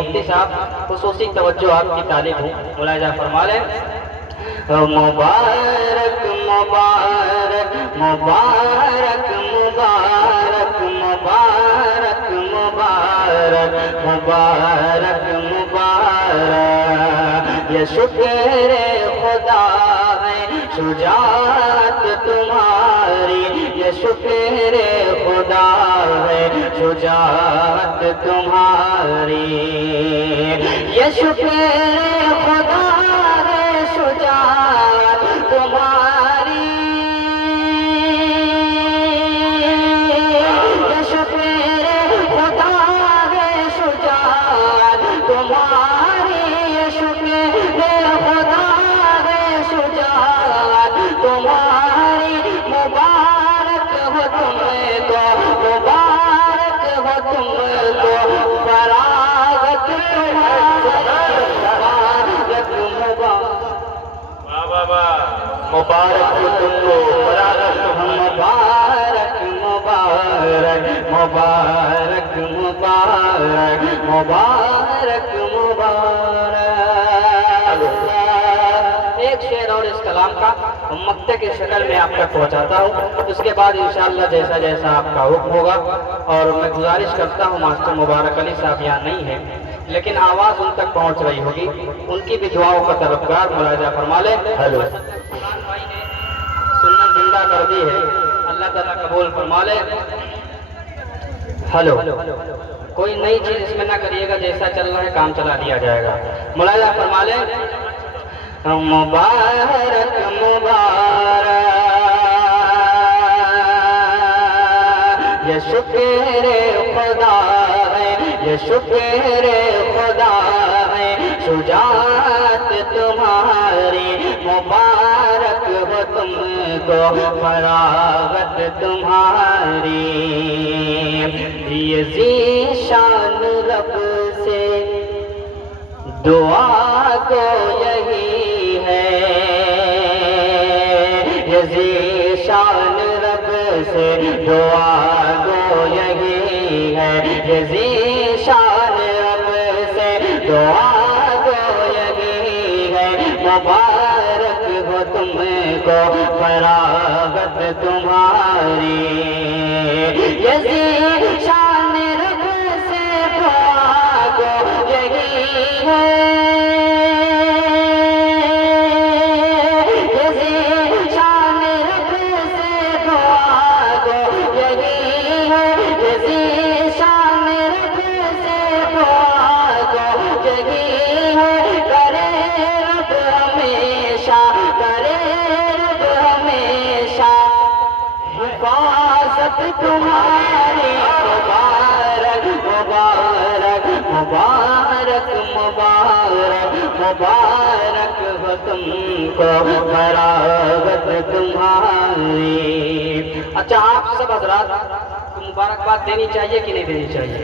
مفتی صاحب خصوصی توجہ آپ کی طالب ہوں، ملاحظہ فرما لیں۔ مبارک مبارک مبارک مبارک مبارک مبارک مبارک مبارک، یہ شکر خدا ہے شجاعت تمہاری، یہ شکر خدا ہے شجاعت تمہاری، یہ شکر خدا ہے شجاعت تمہاری، یہ شکر خدا ہے شجاعت تمہاری، یہ شکر خدا ہے شجاعت تمہاری، مبارک ہو تم کو، مبارک ہو تم کو فراغت تمہاری، مبارک ہو تم کو فراغت، مبارک مبارک مبارک مبارک مبارک مبارک۔ ایک شعر اور اس کلام کا مقطع کی شکل میں آپ تک پہنچاتا ہوں، اس کے بعد انشاءاللہ جیسا جیسا آپ کا حکم ہوگا۔ اور میں گزارش کرتا ہوں، ماسٹر مبارک علی صاحب یہاں نہیں ہیں لیکن آواز ان تک پہنچ رہی ہوگی، ان کی بھی دعاؤں کا طلبگار، ملاحظہ فرما لیں۔ ہیلو، سنت زندہ کر دی ہے، اللہ تعالیٰ قبول فرما لے۔ ہلو، کوئی نئی چیز اس میں نہ کریے گا، جیسا چل رہا ہے کام چلا دیا جائے گا، ملاحظہ فرما لیں۔ مبارک مبارک، یہ شکر خدا ہے، یہ شکر خدا ہے شجاعت تمہاری، مبارک ہو تم کو فراغت تمہاری، یہ ذیشان رب سے دعا کو یہی ہے، یہ ذیشان رب سے دعا کو یہی ہے، یہ ذیشان رب سے دعا کو یہی ہے، مبارک ہو تم کو فراغت تمہاری، یہ ذیشان رب سے دعا کو یہی ہے، یہ ذیشان رب سے دعا کو یہی ہے، یہ ذیشان رب سے دعا کو یہی ہے، کرے رب ہمیشہ، کرے رب ہمیشہ حفاظت تمہاری، مبارک مبارک مبارک مبارک مبارک ہو تم کو فراغت تمہاری۔ اچھا، آپ سب حضرات کو مبارکباد دینی چاہیے کہ نہیں دینی چاہیے؟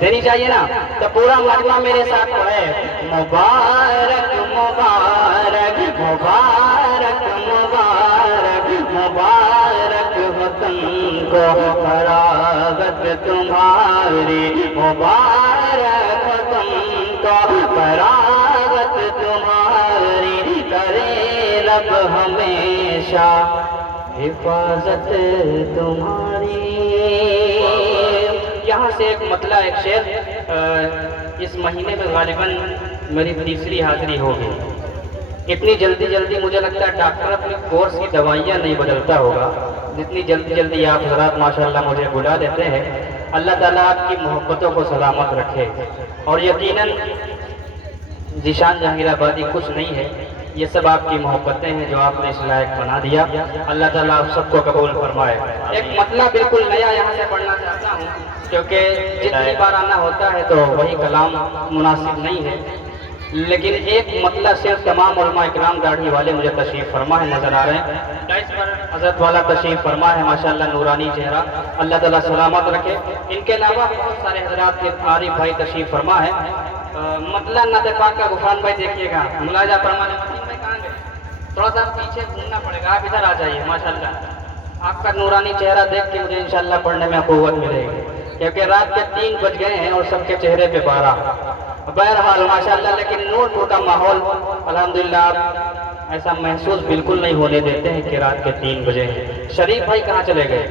دینی چاہیے نا، تو پورا مجمع میرے ساتھ پڑھے، مبارک مبارک مبارک مبارک مبارک ہو تم کو فراغت تمہاری، مبارک ہو تم کو فراغت تمہاری، کرے رب ہمیشہ حفاظت تمہاری۔ یہاں سے ایک مطلع، ایک شعر، اس مہینے میں غالباً میری تیسری حاضری ہوگی۔ اتنی جلدی جلدی مجھے لگتا ہے ڈاکٹر اپنے کورس کی دوائیاں نہیں بدلتا ہوگا، جتنی جلدی جلدی آپ حضرات ماشاءاللہ مجھے بلا دیتے ہیں۔ اللہ تعالیٰ آپ کی محبتوں کو سلامت رکھے، اور یقیناً ذیشان جہانگیر آبادی کچھ نہیں ہے، یہ سب آپ کی محبتیں ہیں جو آپ نے اس لائق بنا دیا۔ اللہ تعالیٰ آپ سب کو قبول فرمائے۔ ایک مطلب بالکل نیا یہاں سے پڑھنا چاہتا ہوں، کیونکہ جتنی بار آنا ہوتا ہے تو وہی کلام مناسب نہیں ہے، لیکن ایک مطلب صرف تمام علماء اکرام داڑھی والے مجھے تشریف فرما ہے نظر آ رہے ہیں، ڈائس پر حضرت والا تشریف فرما ہے، ماشاءاللہ نورانی چہرہ، اللہ تعالیٰ سلامت رکھے۔ ان کے علاوہ بہت سارے حضرات کے عارف بھائی تشریف فرما ہے۔ مطلب نعت پاک کا غفران بھائی دیکھیے گا، ملاحظہ فرما لیں، کہاں گئے؟ تھوڑا سا پیچھے گھومنا پڑے گا، آپ ادھر آ جائیے، ماشاءاللہ آپ کا نورانی چہرہ دیکھ کے مجھے انشاءاللہ پڑھنے میں قوت ملے گی، کیونکہ رات کے 3 بج گئے ہیں اور سب کے چہرے پہ 12۔ بہرحال ماشاءاللہ، لیکن نور پور کا ماحول الحمدللہ آپ ایسا محسوس بالکل نہیں ہونے دیتے ہیں کہ رات کے 3 بجے ہیں۔ شریف بھائی کہاں چلے گئے؟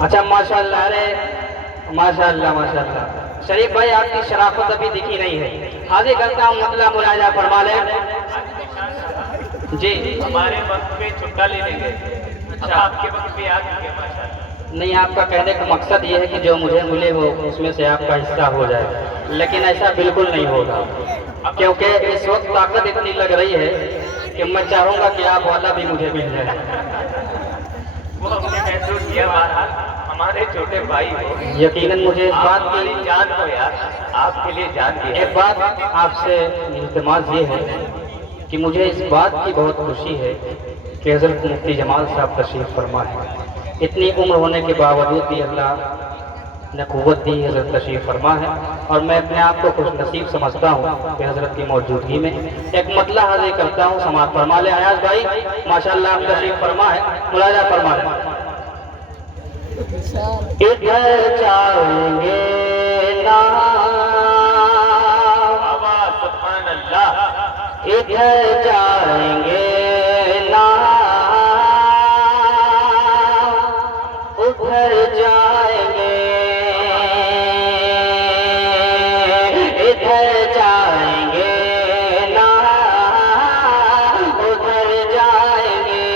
اچھا ماشاءاللہ، ارے ماشاءاللہ ماشاءاللہ، شریف بھائی آپ کی شرافت ابھی دکھی نہیں ہے۔ حاضر کرتا ہوں مطلع مراجعہ فرما لیں جی۔ ہمارے وقت پہ چھٹا لے لیں گے، اچھا آپ کے وقت پہ یاد رکھیں ماشاءاللہ۔ نہیں، آپ کا کہنے کا مقصد یہ ہے کہ جو مجھے ملے وہ اس میں سے آپ کا حصہ ہو جائے، لیکن ایسا بالکل نہیں ہوگا، کیونکہ اس وقت طاقت اتنی لگ رہی ہے کہ میں چاہوں گا کہ آپ والا بھی مجھے مل جائے۔ وہ ہم نے محسوس کیا، بہرحال ہمارے چھوٹے بھائی ہو، یقیناً مجھے اس بات ہماری کی جان ہو یار، آپ کے لیے جان دی ہے۔ ایک بات آپ سے التماس یہ ہے کہ مجھے اس بات کی بہت خوشی ہے کہ حضرت مفتی جمال صاحب تشریف فرما ہے۔ اتنی عمر ہونے کے باوجود بھی اللہ نے قوت دی، حضرت تشریف فرما ہے، اور میں اپنے آپ کو خوش نصیب سمجھتا ہوں کہ حضرت کی موجودگی میں ایک مطلع حاضر کرتا ہوں، سماعت فرما لے ایاز بھائی، ماشاءاللہ آپ تشریف فرما ہے، ملاحظہ فرما لیں۔ ادھر جائیں گے نا، آواز سبحان اللہ، ادھر جائیں گے نا، ادھر جائیں گے، ادھر جائیں گے نا، ادھر جائیں گے،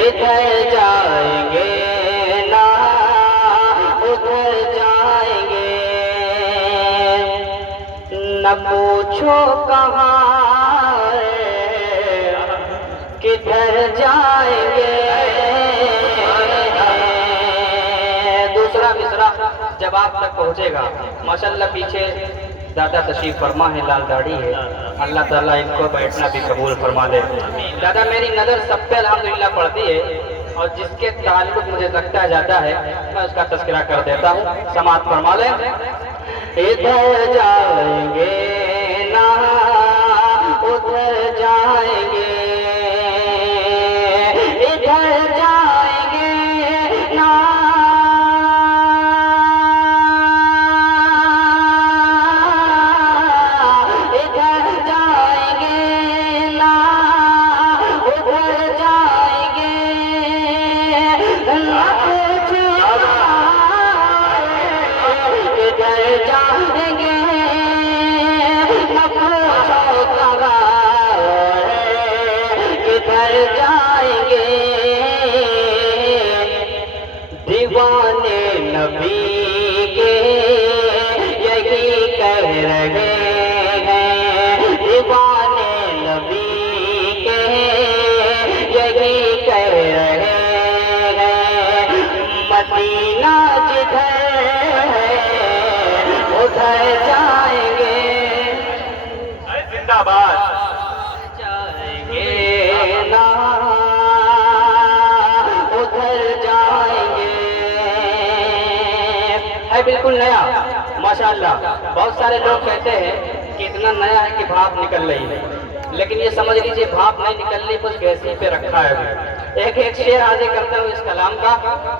ادھر جائیں گے نا، ادھر جائیں گے، نہ پوچھو کہاں کدھر جائیں گے۔ دوسرا مصرع جب آپ تک پہنچے گا، ماشاءاللہ پیچھے دادا تشریف فرما ہے، لال داڑھی ہے، اللہ تعالیٰ ان کو بیٹھنا بھی قبول فرما دے۔ دادا میری نظر سب پہ الحمدللہ پڑتی ہے، اور جس کے تعلق مجھے لگتا جاتا ہے میں اس کا تذکرہ کر دیتا ہوں، سماعت فرما لیں۔ ادھر جائیں گے نا، ادھر جائیں گے، ادھر جائیں گے نا، ادھر جائیں گے نا، ادھر جائیں گے، نہ پوچھو ادھر جائیں گے، نہ پوچھو کہاں کدھر جائیں گے، دیوانے نبی کے یہی کہہ رہے ہیں، دیوانے نبی کے یہی کہہ رہے ہیں، مدینہ جدھر ہے ادھر جائیں گے، ارے زندہ باد، جائیں گے نا، ادھر جائیں گے، ہے بالکل نیا ماشاءاللہ۔ بہت سارے لوگ کہتے ہیں کہ اتنا نیا ہے کہ بھاپ نکل رہی ہے، لیکن یہ سمجھ لیجئے بھاپ نہیں نکل رہی، کچھ گیسی پہ رکھا ہے ابھی۔ ایک شعر حاضر کرتا ہوں اس کلام کا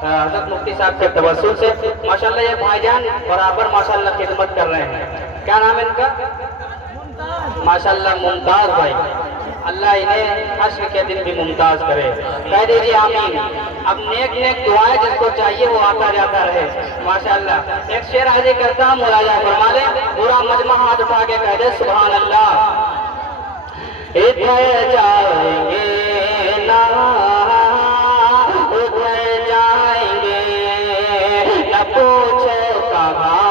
حضرت مفتی صاحب کے توسل سے، ماشاءاللہ یہ بھائی جان برابر ماشاءاللہ خدمت کر رہے ہیں، کیا نام ہے ان کا؟ ماشاءاللہ ممتاز بھائی، اللہ انہیں حشر کے دن بھی ممتاز کرے، کہہ دیجیے آمین۔ اب نیک نیک دعائیں جس کو چاہیے وہ آتا جاتا رہے، ماشاءاللہ۔ ایک شعر حاضر کرتا ہوں، مراجعہ فرما لیں، پورا مجمع ہاتھ اٹھا کے کہہ دے سبحان اللہ۔ ادھر جائیں گے نا، ادھر جائیں گے، نہ پوچھو کہاں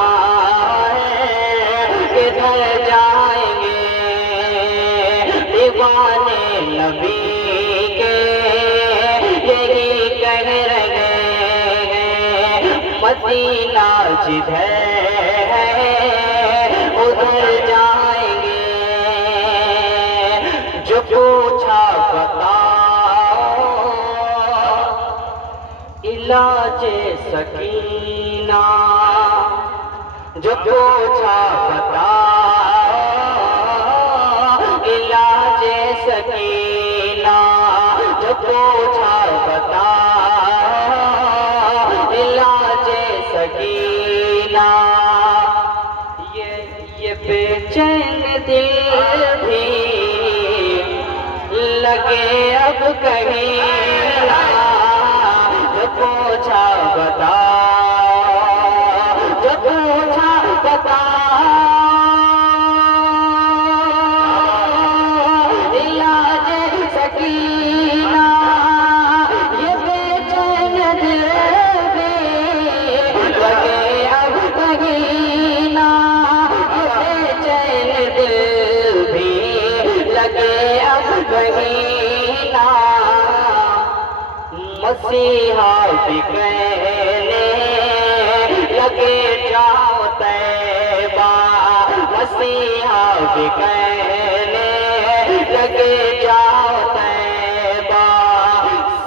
کدھر جائیں گے، دیوانے نبی کے یہی کہہ رہے ہیں، مدینہ جدھر ہے ادھر جائیں گے، جو پوچھا بتاؤ علاج سکینہ، جو پوچھا بتاؤ علاج سکینہ، جو پوچھا بتاؤ علاج سکینہ، یہ یہ بے چین دل بھی لگے اب کہیں نہ، جو پوچھا بتا، جو پوچھا بتا، علاج سکینہ، یہ بے چین دل بھی لگے اب کہیں نہ، یہ بے چین دل بھی لگے اب کہیں نہ، مسیحا بھی کہنے لگے جاؤ طیبہ، مسیحا بھی کہنے لگے جاؤ طیبہ،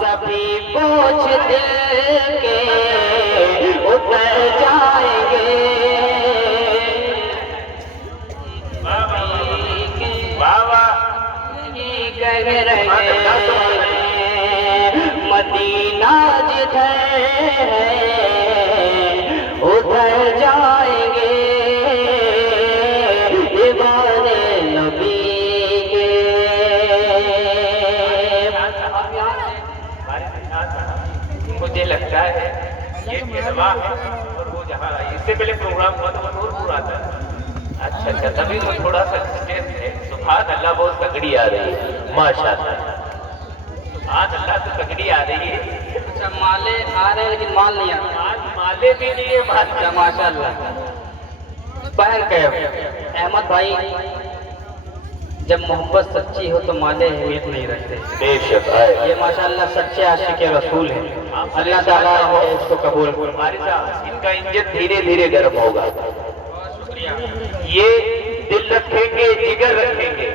سبھی بوجھ دل کے اتر جائیں گے، کہہ رہے مدینہ جدھر ہے ادھر جائیں گے، دیوانے نبی کے۔ مجھے لگتا ہے یہ جذبہ ہے، اور وہ جہاں اس سے پہلے پروگرام ہوا تو وہ نور پورا تھا۔ اچھا اچھا، تبھی وہ تھوڑا سا سبحان اللہ بہت تگڑی آ رہی ہے، ماشاء اللہ سبحان اللہ، تو تگڑی آ رہی ہے۔ اچھا مالے آ رہے ہیں لیکن مال نہیں آ رہا۔ آج مالے بھی نہیں ہے، اچھا ماشاء اللہ۔ بہن کہ احمد بھائی جب محبت سچی ہو تو مالے اہمیت نہیں رکھتے، بے شک ہے۔ یہ ماشاءاللہ سچے عاشق رسول ہیں، اللہ تعالیٰ اس کو قبول کرے۔ ہمارے ساتھ ان کا انجن دھیرے دھیرے گرم ہوگا، بہت شکریہ۔ یہ دل رکھیں گے، جگر رکھیں گے،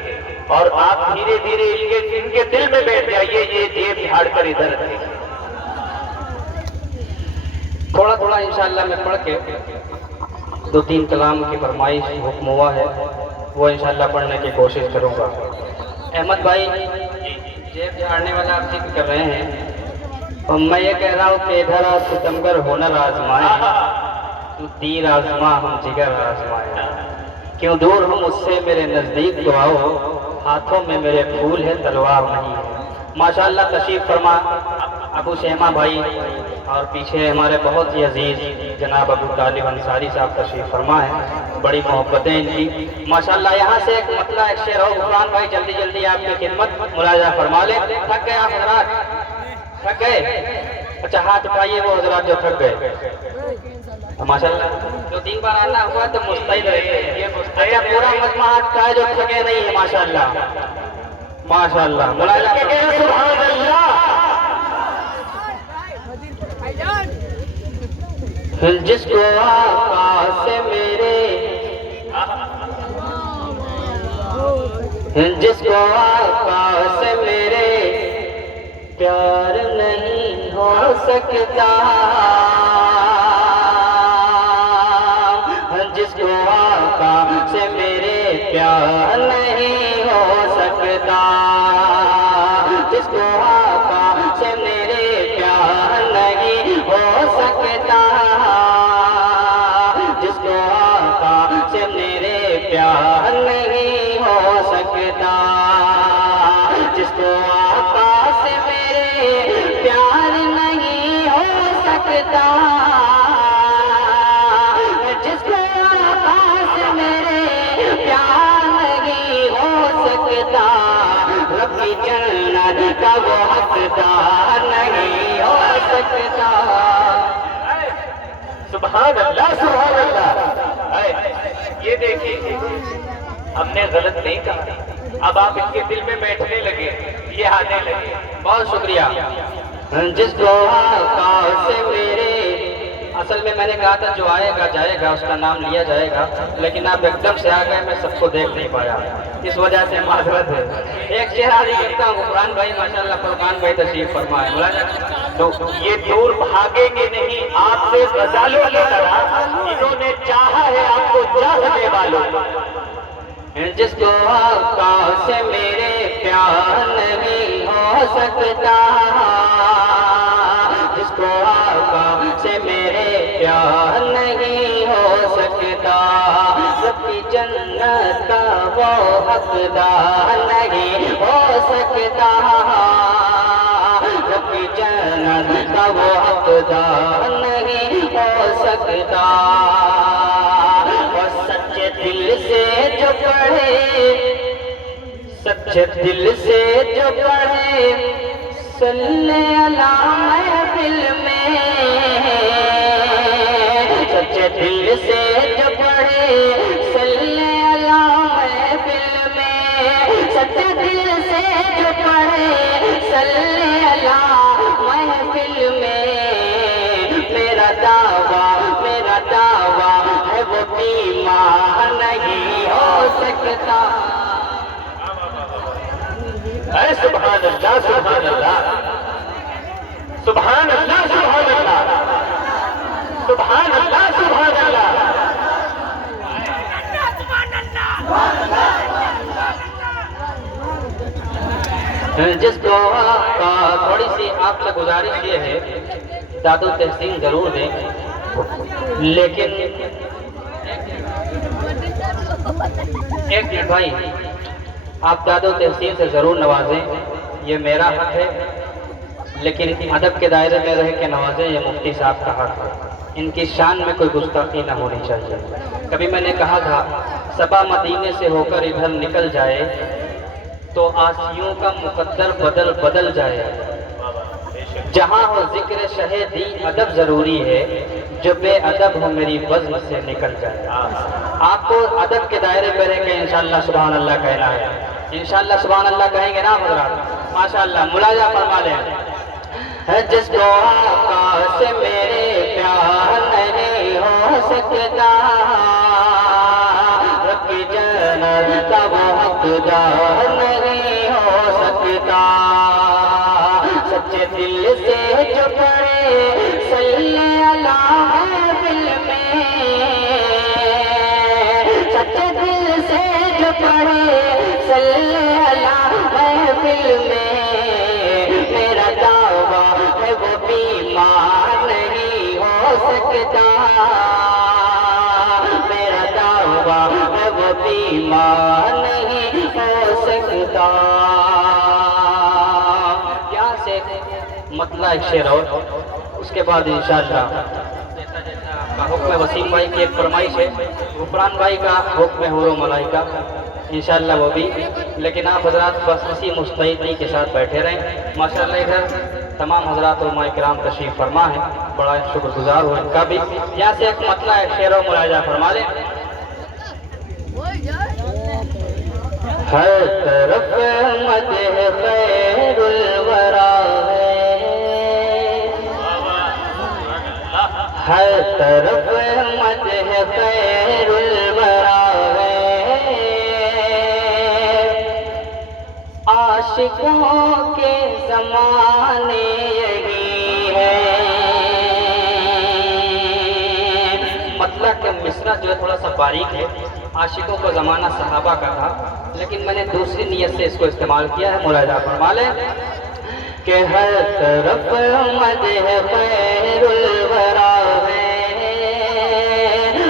اور آپ دھیرے دھیرے ان کے دل میں بیٹھ جائیے، یہ جیب جھاڑ کر ادھر رکھیں گے۔ تھوڑا تھوڑا انشاءاللہ میں پڑھ کے دو تین کلام کی فرمائش حکم ہوا ہے، وہ انشاءاللہ پڑھنے کی کوشش کروں گا۔ احمد بھائی جیب جھاڑنے والا آپ ذکر کر رہے ہیں، اور میں یہ کہہ رہا ہوں کہ ادھر ستمگر ہنر آزمائے، تو تیر آزما ہم جگر آزمائے، کیوں دور ہو مجھ سے میرے نزدیک تو آؤ، ہاتھوں میں میرے پھول ہے تلوار نہیں۔ ماشاءاللہ تشریف فرما ابو شیما بھائی، اور پیچھے ہمارے بہت ہی عزیز جناب ابو طالب انصاری صاحب تشریف فرما ہے، بڑی محبتیں ان کی ماشاءاللہ۔ یہاں سے ایک مطلع ایک شعر ہو، غفران بھائی جلدی جلدی آپ کی خدمت ملاحظہ فرما لیں۔ تھک گئے آپ حضرات؟ تھک گئے؟ اچھا ہاتھ اٹھائیے وہ حضرات جو تھک گئے ماشاءاللہ۔ جو تین بار آنا ہوا تو مستعد رہیے، یہ اچھا پورا مجمع ہاتھ اٹھائے جو تھکے نہیں ہے ماشاءاللہ ماشاءاللہ، ملاحظہ فرمائیں۔ سبحان اللہ۔ جس کو آقا سے میرے، جس کو آقا سے میرے پیار نہیں ہو سکتا، جس کو آقا سے میرے پیار نہیں ہو سکتا، جس کو آقا سے میرے پیار نہیں ہو سکتا، جس کو آقا سے میرے پیار نہیں ہو سکتا، جس کو آقا سے میرے پیار نہیں ہو سکتا، جس کو آقا سے میرے پیار نہیں ہو سکتا، رب کی جنت کا وہ حقدار نہیں ہو سکتا۔ سبحان اللہ سبحان اللہ۔ یہ دیکھیے ہم نے غلط نہیں کہا، اب آپ ان کے دل میں بیٹھنے لگے، یہ آنے لگے۔ بہت شکریہ۔ جس کو آقا سے میرے، اصل میں نے کہا تھا جو آئے گا جائے گا اس کا نام لیا جائے گا، لیکن آپ ایک دم سے آ گئے، میں سب کو دیکھ نہیں پایا، اس وجہ سے معذرت ہے۔ ایک چہرہ دیکھتا ہوں، غفران بھائی ماشاءاللہ، فرقان بھائی تشریف فرمائے۔ تو یہ دور بھاگیں گے نہیں آپ سے غزالوں کی طرح، انہوں نے چاہا ہے آپ کو چاہنے والوں۔ جس کو آقا سے میرے پیار نہیں ہو سکتا، جس کو آقا سے میرے پیار نہیں ہو سکتا، رب کی جنت وہ حقدار نہیں ہو سکتا، رب جنت کا وہ حقدار نہیں ہو سکتا۔ اور سچے دل سے جو پڑھے، سچے دل سے جو پڑھے، صلی اللہ محفل میں، سچے دل سے جو پڑھے صلی اللہ محفل میں، سچے دل سے جو پڑھے صلی اللہ محفل میں، میرا دعویٰ ہے وہ بیمار نہیں ہو سکتا۔ اے سبحان اللہ سبحان اللہ سبحان اللہ سبحان اللہ سبحان اللہ سبحان اللہ۔ جس کو تھوڑی سی آپ سے گزارش یہ ہے، داد و تحسین ضرور دیں، لیکن ایک منٹ بھائی، آپ داد و تحسین سے ضرور نوازیں، یہ میرا حق ہے، لیکن ادب کے دائرے میں رہ کے نوازیں، یہ مفتی صاحب کا حق ہے۔ ان کی شان میں کوئی گستاخی نہ ہونی چاہیے۔ کبھی میں نے کہا تھا، صبا مدینے سے ہو کر ادھر نکل جائے تو آسیوں کا مقدر بدل جائے۔ جہاں ہو ذکر شہیدی ادب ضروری ہے، جو بے ادب ہو میری بزم سے نکل جائے۔ آپ کو ادب کے دائرے پہ رہ کے انشاءاللہ سبحان اللہ کہنا ہے۔ انشاءاللہ سبحان اللہ کہیں گے نا حضرات؟ ماشاءاللہ ملاحظہ فرما لیں۔ جس کو آقا سے میرے پیار نہیں ہو سکتا، رب جنت کا وہ حقدار نہیں ہو سکتا۔ سچے دل سے جو پڑھے صلی اللہ محفل میں، سچے دل سے جو پڑھے صلی اللہ محفل میں، میرا دعویٰ ہے وہ بیمار نہیں ہو سکتا، میرا دعویٰ ہے وہ بیمار نہیں ہو سکتا۔ یہاں سے مطلع ایک شعر اور اس کے بعد انشاءاللہ حکم وسیم بھائی کی ایک فرمائش ہے، غفران بھائی کا حکم حور و ملائکہ، انشاءاللہ وہ بھی، لیکن آپ حضرات بس اسی مستعدی کے ساتھ بیٹھے رہیں۔ ماشاءاللہ ادھر تمام حضرات علماء کرام تشریف فرما ہے، بڑا شکر گزار ہوں ان کا بھی۔ یہاں سے ایک مطلع ایک شعر و ملاحظہ فرما لیں۔ ہر طرف مدح خیر الورا ہے، ہر طرف مدح خیر الورا ہے، عاشقوں کے زمانے یہی ہے۔ مطلب کہ مصرع جو ہے تھوڑا سا باریک ہے، عاشقوں کا زمانہ صحابہ کا تھا، لیکن میں نے دوسری نیت سے اس کو استعمال کیا ہے۔ ملاحظہ فرما لیں کہ ہر طرف مدح خیر الورا ہے،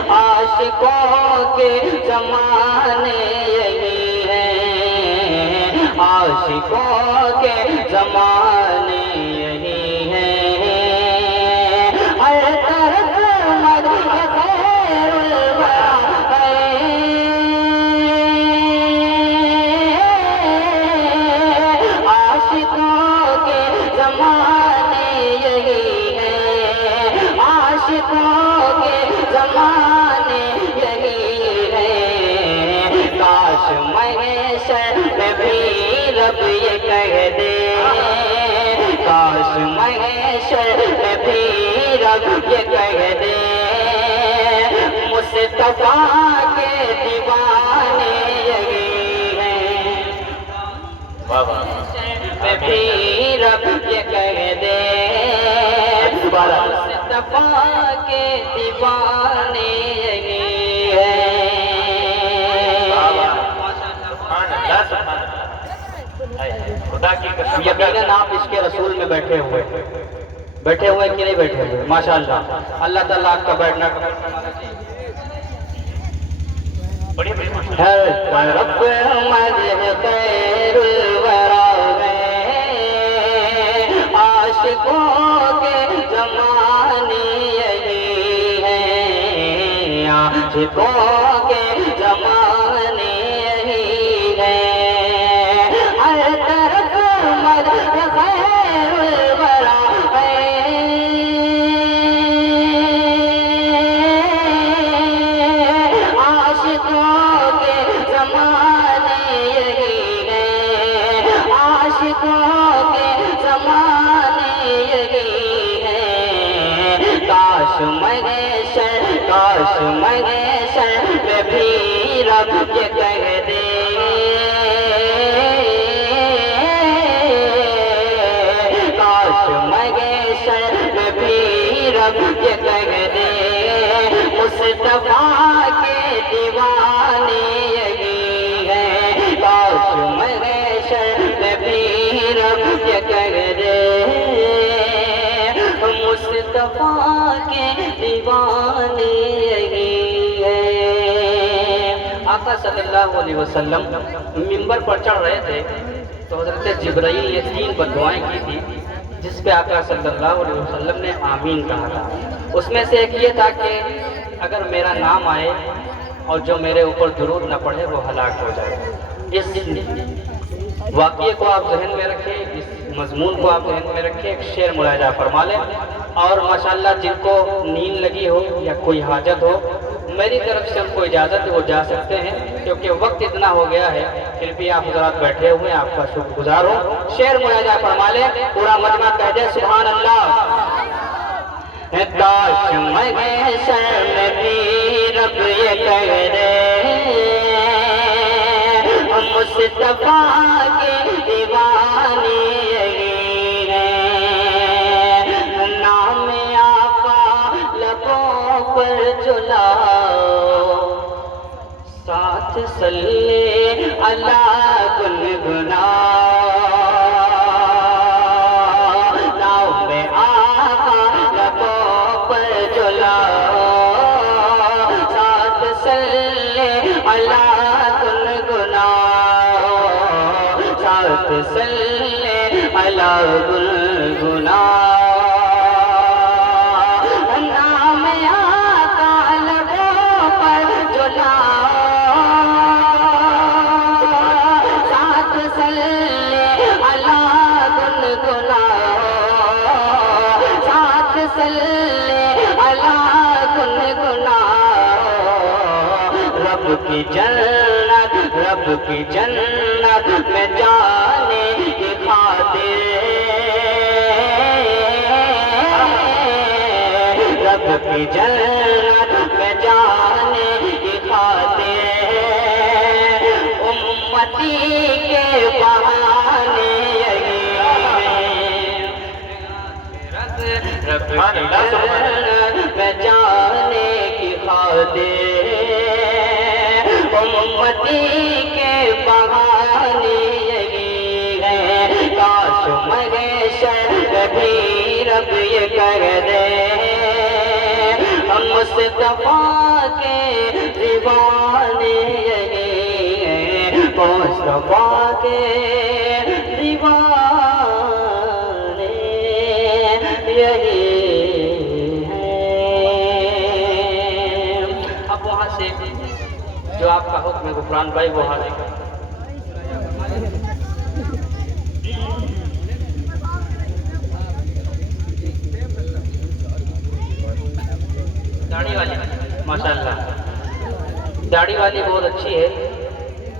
عاشقوں کے زمانے یہی ہے، عاشقوں کے زمانے یہی ہے، ہر طرف مدح خیر الورا ہے، عاشقوں کے زمانے یہی ہے، عاشقوں کے زمانے یہی ہے۔ کاش محشر میں بھی رب یہ کہہ دے، کاش محشر میں بھی رب یہ کہہ دے، مصطفیٰ کے دیوانے یہی ہیں، میں بھی رب یہ کہہ دے، مصطفیٰ کے دیوانے یہی ہیں۔ خدا کی قسم، یقیناً آپ اس کے رسول میں بیٹھے ہوئے کہ نہیں بیٹھے ہوئے؟ ماشاءاللہ اللہ تعالیٰ آپ کا بیٹھنا بڑے بڑے ہر طرف مدح خیر الورا ہے، عاشقوں کے زمانے یہی ہے، عاشقوں کے زمانے یہی ہے، ہر طرف مدح خیر الورا ہے، عاشقوں کے زمانے یہی ہے، عاشقوں کے زمانے یہی ہے، کاش محشر میں بھی رب یہ کہہ دے، کاش محشر میں بھی رب یہ کہہ دے، مصطفیٰ کے دیوانے یہی ہے، کاش محشر میں بھی رب یہ کہہ دے، مصطفیٰ کے دیوانے یہی ہے۔ آقا صلی اللہ علیہ وسلم منبر پر چڑھ رہے تھے تو حضرت جبرائیل نے 3 بددعائیں کی تھی، جس پہ آقا صلی اللہ علیہ وسلم نے آمین کہا تھا۔ اس میں سے ایک یہ تھا کہ اگر میرا نام آئے اور جو میرے اوپر درود نہ پڑھے وہ ہلاک ہو جائے۔ اس واقعے کو آپ ذہن میں رکھیں، اس مضمون کو آپ ذہن میں رکھیں، ایک شعر ملاحظہ فرما لیں، اور ماشاءاللہ جن کو نیند لگی ہو یا کوئی حاجت ہو میری طرف سے ان کو اجازت ہے وہ جا سکتے ہیں، کیونکہ وقت اتنا ہو گیا ہے، پھر بھی آپ حضرات بیٹھے ہوئے ہیں، آپ کا شکر گزار ہوں۔ شعر ملاحظہ فرما لیں، پورا مجمع کہہ دے سبحان اللہ۔ کاش محشر میں بھی رب یہ کہہ دے، مصطفیٰ کے دیوانے یہی ہے، نام آقا لبوں پر جلاؤ، ساتھ صلی اللہ گنگناؤ، نام آقا لبوں پر جلاؤ، ساتھ صلی اللہ گنگناؤ، ساتھ صلی اللہ گنگناؤ، نام آقا لبوں پر جلاؤ، ساتھ صلی اللہ گنگناؤ، ساتھ صلی اللہ گنگناؤ، رب کی جنت میں جانے کی خاطر، رب کی جنت میں جانے کی خاطر، امتی کے بہانے یہی ہے، رب کی جنت میں جانے کی خاطر، امتی کے بہانے یہی ہے، کاش محشر میں بھی رب یہ کہہ دے، ہم مصطفیٰ کے دیوانے یہی ہے، مصطفیٰ کے دیوانے یہی ہے۔ اب وہاں سے جو آپ کا حکم ہے غفران بھائی وہ حاضر کریں۔ داڑھی والی ماشاءاللہ، داڑھی والی بہت اچھی ہے،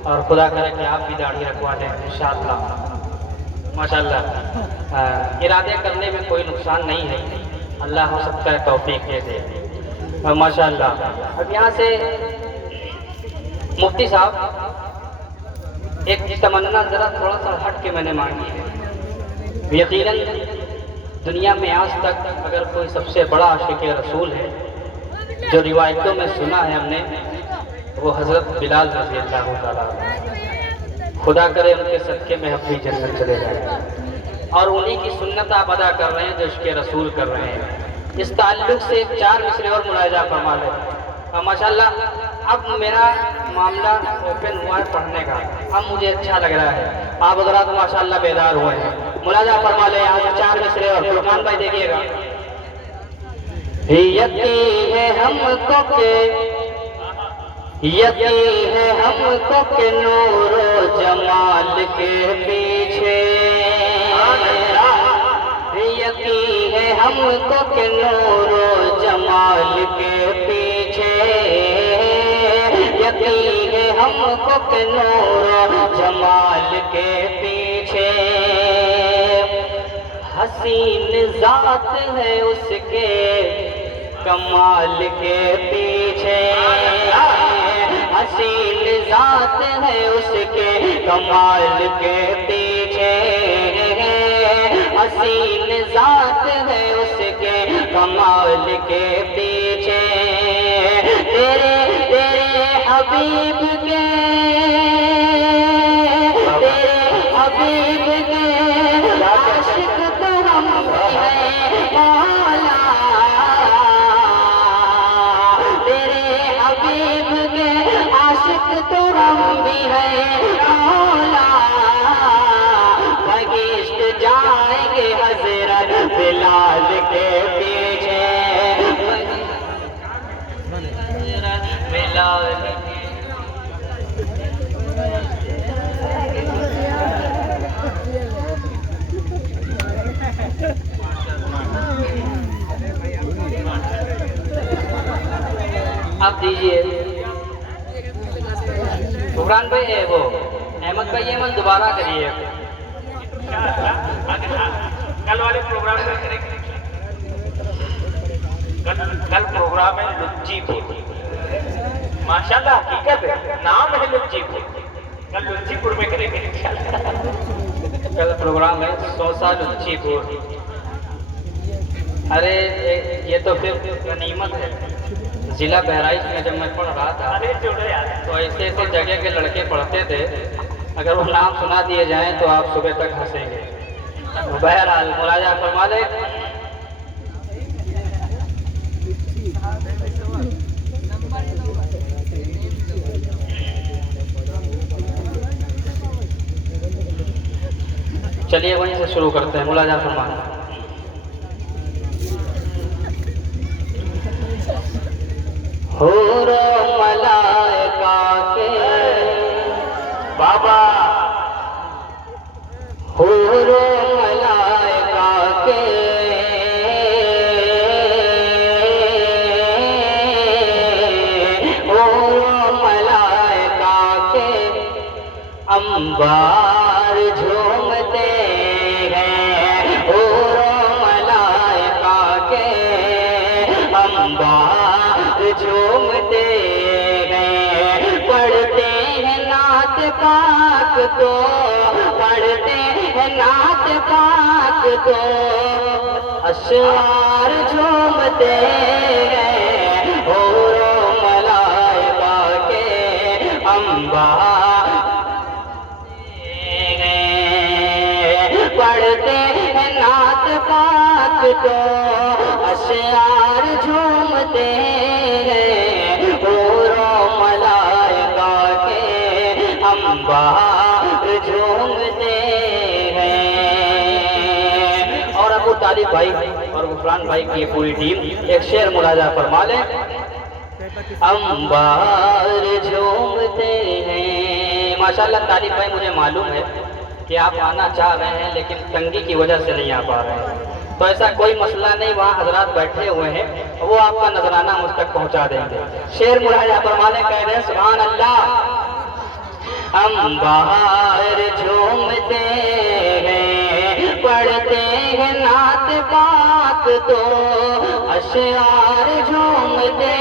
اور خدا کرے کہ آپ بھی داڑھی رکھوا دیں انشاءاللہ ماشاءاللہ۔ ارادے کرنے میں کوئی نقصان نہیں ہے، اللہ ہو سکتا ہے توفیق دے دے ماشاءاللہ۔ اب یہاں سے مفتی صاحب ایک تمنا ذرا تھوڑا سا ہٹ کے میں نے مانگی ہے، یقیناً دنیا میں آج تک اگر کوئی سب سے بڑا عاشق رسول ہے جو روایتوں میں سنا ہے ہم نے، وہ حضرت بلال رضی اللہ تعالیٰ عنہ۔ خدا کرے ان کے صدقے میں ہم بھی جنت چلے جائیں، اور انہی کی سنت آپ ادا کر رہے ہیں جو عشق رسول کر رہے ہیں۔ اس تعلق سے 4 مصرے اور ملاحظہ فرما لیں، اور ماشاءاللہ اب میرا معاملہ اوپن ہوا ہے پڑھنے کا، اب مجھے اچھا لگ رہا ہے۔ آپ حضرات ماشاءاللہ بیدار ہوئے ہیں، ملاحظہ فرما لیں۔ یہاں سے 4 مصرے اور فرقان بھائی دیکھیے گا۔ یقین ہے ہم کو کہ یقین ہے ہم کو کہ نور و جمال کے پیچھے، یقین ہے ہم کو کہ نور و جمال کے پیچھے، یقین ہے ہم کو کہ نور و جمال کے پیچھے، حسین ذات ہے اس کے کمال کے پیچھے، حسین ذات ہے اس کے کمال کے پیچھے، حسین ذات ہے اس کے کمال کے پیچھے، تیرے حبیب کے حبیب کے عاشق تو ہم ہیں مولا، تیرے حبیب کے عاشق تو ہم بھی ہیں مولا، بہشت جائیں گے حضرت بلال کے پیچھے، بلال اب دیجئے بحران بھائی ہے وہ احمد بھائی احمد دوبارہ کریے۔ کل والے پروگرام میں کریں گے، کل پروگرام ہے لچی پور، ماشاءاللہ حقیقت ہے، نام ہے لچی پور، کل لچی پور میں کریں گے کل پروگرام ہے سوسا لچی پور۔ ارے یہ تو پھر غنیمت ہے، ضلع بہرائچ میں جب میں پڑھ رہا تھا تو ایسے ایسے جگہ کے لڑکے پڑھتے تھے، اگر وہ نام سنا دیے جائیں تو آپ صبح تک ہنسیں گے۔ بہرحال ملاحظہ فرما لیں۔ چلیے وہیں سے شروع کرتے ہیں، ملاحظہ فرما لیں۔ حور و ملائکہ کے بابا، حور و ملائکہ کے حور و ملائکہ کے انبار جھومتے ہیں، حور و ملائکہ کے انبار جھومتے ہیں، پڑھتے ہیں نعت پاک تو پڑھتے ہیں نعت پاک تو اشعار جھومتے ہیں، حور و ملائکہ کے انبار پڑھتے ہیں نعت پاک تو اشعار جھومتے ہیں، حور و ملائکہ کے انبار جھومتے ہیں۔ اور ابو طالب بھائی اور غفران بھائی کی یہ پوری ٹیم ایک شعر ملاحظہ فرما لیں۔ انبار جھومتے ہیں۔ ماشاءاللہ طالب بھائی مجھے معلوم ہے کہ آپ آنا چاہ رہے ہیں لیکن تنگی کی وجہ سے نہیں آ پا رہے ہیں، تو ایسا کوئی مسئلہ نہیں، وہاں حضرات بیٹھے ہوئے ہیں، وہ آپ کا نذرانہ مجھ تک پہنچا دیں گے۔ شعر ملاحظہ فرمانے کہہ رہے ہیں سبحان اللہ۔ انبار جھومتے ہیں، پڑھتے ہیں نعت پاک تو اشعار جھومتے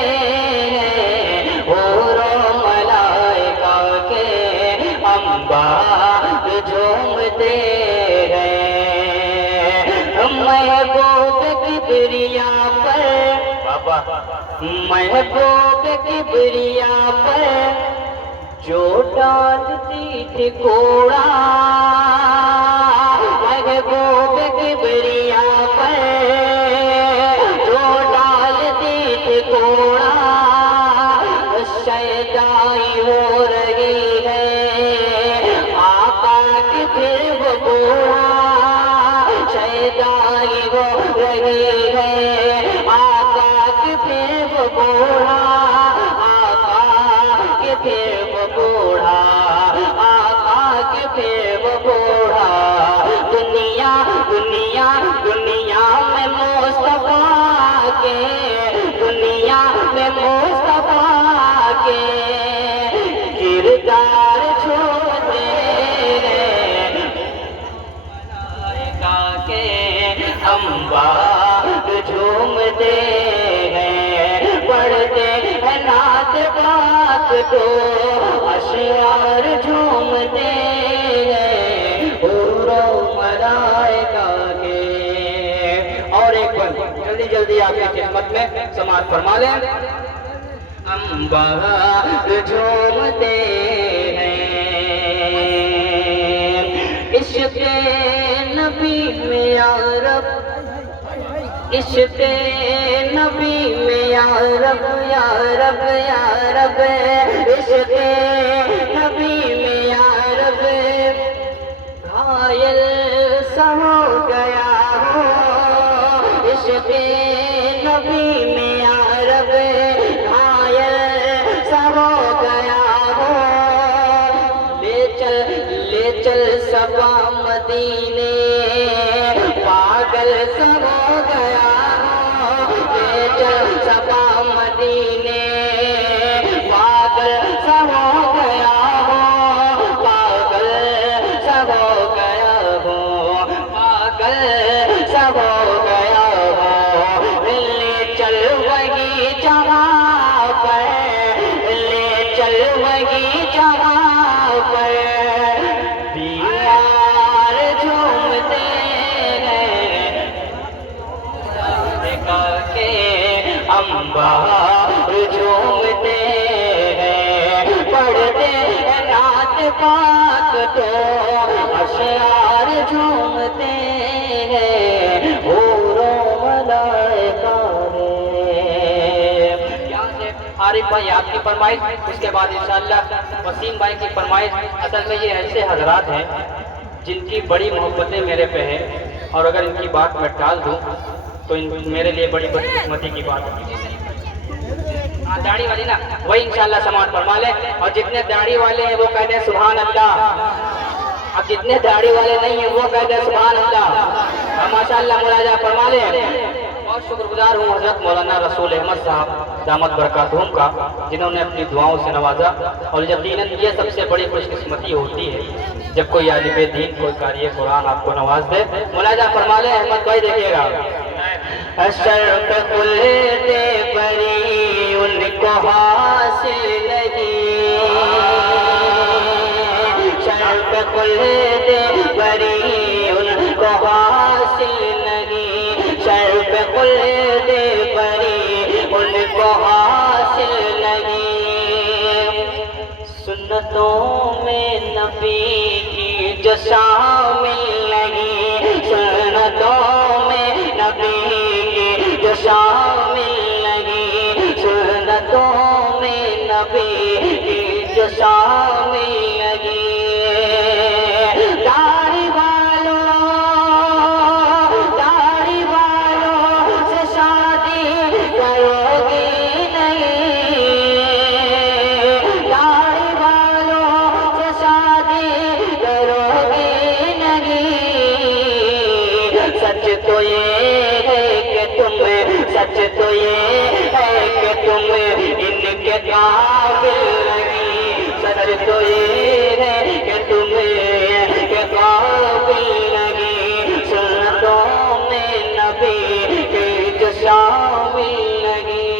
ہیں، حور و ملائکہ کے انبار جھومتے ہیں، محبوب کبریا پر بابا، محبوب کبریا پر جو ڈالتی تھی کوڑا، محبوب کبریا پر جو ڈالتی تھی کوڑا، تو اشعار جھومتے ہیں حور و ملائکہ کے۔ اور ایک بار جلدی جلدی آپ کی خدمت میں سماعت فرما لیں۔ انبار جھومتے ہیں عشق نبی میں یا رب، عشق نبی میں یا رب یا رب یا رب، عشق نبی میں یا رب گھائل سا ہو گیا ہو، عشق نبی میں یا رب گھائل سا ہو گیا ہو، لے چل صبا مدینے پاگل سا ہو گیا ہو، لے چل صبا مدینے پاگل سا ہو گیا ہو، پاگل سا ہو گیا ہو، پاگل سا ہو گیا ہو، لے چل وہی جہاں پر، لے چل وہی جہاں پر بیمار جھومتے ہیں کے انبار جھومتے ہیں، پڑھتے ہیں نعت پاک تو اشعار جھومتے ہیں حور و ملائکہ کے۔ یہاں سے عارف بھائی آپ کی فرمائش، اس کے بعد انشاءاللہ وسیم بھائی کی فرمائش۔ اصل میں یہ ایسے حضرات ہیں جن کی بڑی محبتیں میرے پہ ہیں، اور اگر ان کی بات میں ٹال دوں تو میرے لیے بڑی بدقسمتی کی بات ہے۔ داڑھی والی نا وہی انشاءاللہ سماعت فرما لیں، اور جتنے داڑھی والے ہیں وہ کہتے ہیں سبحان اللہ، اب جتنے داڑھی والے نہیں ہیں وہ کہتے ہیں سبحان اللہ۔ ماشاءاللہ ملاحظہ فرما لیں۔ بہت شکر گزار ہوں حضرت مولانا رسول احمد صاحب دامت برکاتہم کا، جنہوں نے اپنی دعاؤں سے نوازا، اور یقیناً یہ سب سے بڑی خوش قسمتی ہوتی ہے جب کوئی عالم دین، کوئی قاری قرآن آپ کو نواز دے۔ ملاحظہ فرما لیں احمد بھائی، دیکھیے گا شرف کھلتے بری ان کو حاصل نہیں، شرف کھلتے بری ان کو حاصل نہیں، شرف کھلتے بری ان کو حاصل نہیں، سنتوں میں نبی کی جو شامل نہیں، سنتوں میں نبی کی جو شامل نہیں، سنتوں میں نبی کی جو شامل نہیں، داڑھی والوں سے شادی کرو گی نہیں، داڑھی والوں سے شادی کرو گی نہیں، سچ تو یہ ہے کہ تم، سچ تو یہ ہے کہ تم ان کے قابل نہیں، سچ تو یہ ہے کہ تم ان کے قابل نہیں، سنتوں میں نبی کے جو شامل نہیں،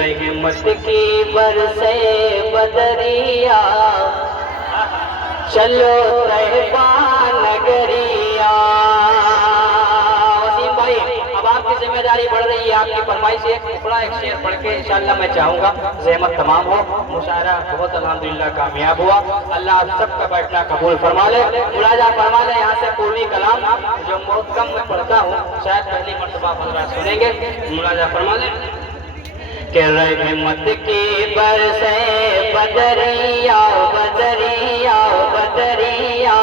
رحمت کی برسے بدریا چلو طیبہ نگریا۔ وسیم بھائی اب آپ کی ذمہ داری بڑھ رہی ہے، آپ کی فرمائش سے ایک ٹکڑا ایک شعر پڑھ کے انشاءاللہ میں چاہوں گا زحمت تمام ہو۔ مشاعرہ بہت الحمدللہ کامیاب ہوا، اللہ آپ سب کا بیٹھنا قبول فرما لے۔ ملاحظہ فرما لے یہاں سے پوری کلام جو بہت کم میں پڑھتا ہوں، شاید پہلی مرتبہ حضرات سنیں گے۔ ملاحظہ فرما لیں کہ رحمت کی برسے بدریا بدریا بدریا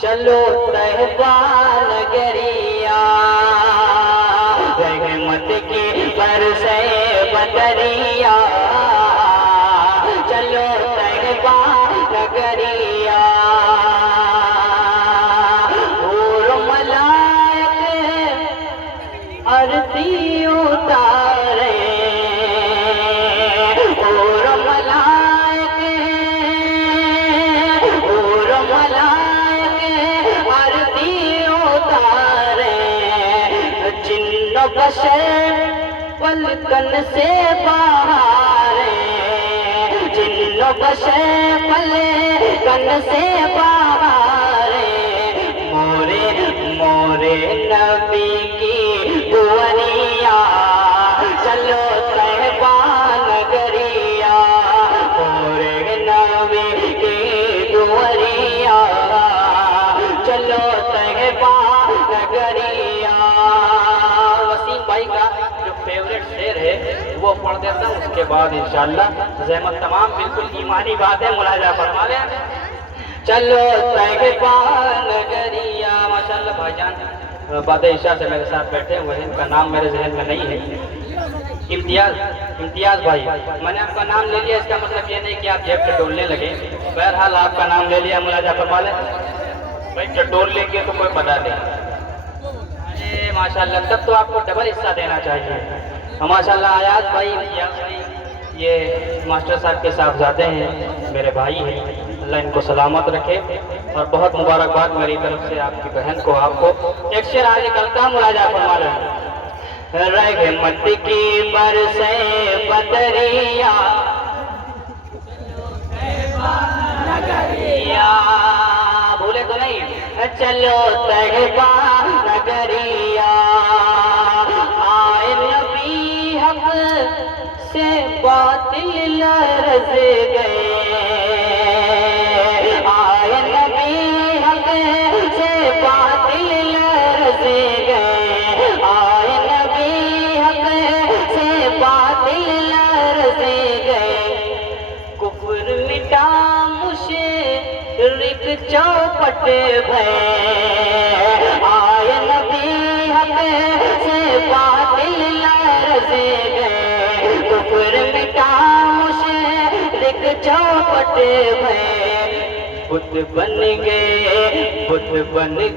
چلو طیبہ نگریا، رحمت کی برسے بدریا چلو طیبہ نگریا، حور و ملائک عرضی اتارے، حور و ملائک، حور و ملائک عرضی اتارے، جن و بشر پلکن سے باہر جنوں بشر پلکن سے باہر مورے نبی کی دعویاں چلو طیبہ نگریا مورے نبی کی دعویاں چلو طیبہ نگریا۔ وسیم بھائی کا جو فیوریٹ شعر ہے وہ پڑھ دیتا ہوں، اس کے بعد انشاءاللہ زحمت تمام بالکل ایمانی بات ہے، ملاحظہ فرما لیں۔ چلو طیبہ نگریا، ماشاءاللہ بھائی جان بعد عشاء سے میرے ساتھ بیٹھے ہوئے ہیں، ان کا نام میرے ذہن میں نہیں ہے۔ امتیاز بھائی، میں نے آپ کا نام لے لیا، اس کا مطلب یہ نہیں کہ آپ جیب ٹٹولنے لگے، بہرحال آپ کا نام لے لیا، ملاحظہ فرما لیں۔ بھائی چٹول لیں گے تو کوئی بتا دیں۔ ماشاءاللہ تب تو آپ کو ڈبل حصہ دینا چاہیے۔ ماشاءاللہ ایاز بھائی یہ ماسٹر صاحب کے صاحبزادے ہیں، میرے بھائی ہیں، اللہ ان کو سلامت رکھے اور بہت مبارکباد میری طرف سے آپ کی بہن کو، آپ کو۔ ایک شعر آگے کرتا ہوں، ملاحظہ فرما لیں۔ رحمت کی برسے بدریا بھولے تو نہیں، چلو طیبہ نگریا آئے نبی حق سے باطل لرز گئے آئے نبی حق سے باطل لرز گئے آئے نبی حق سے باطل لرز گئے کفر مٹا مشرک چوپٹ بھئے آئے نبی حق سے باطل لرز گئے کفر مٹا مشرک چوپٹ بھئے بت بن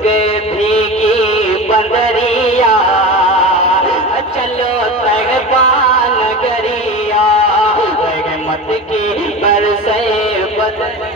گئے بھیگی بندریا چلو طیبہ نگریا رحمت کی برسے بدریا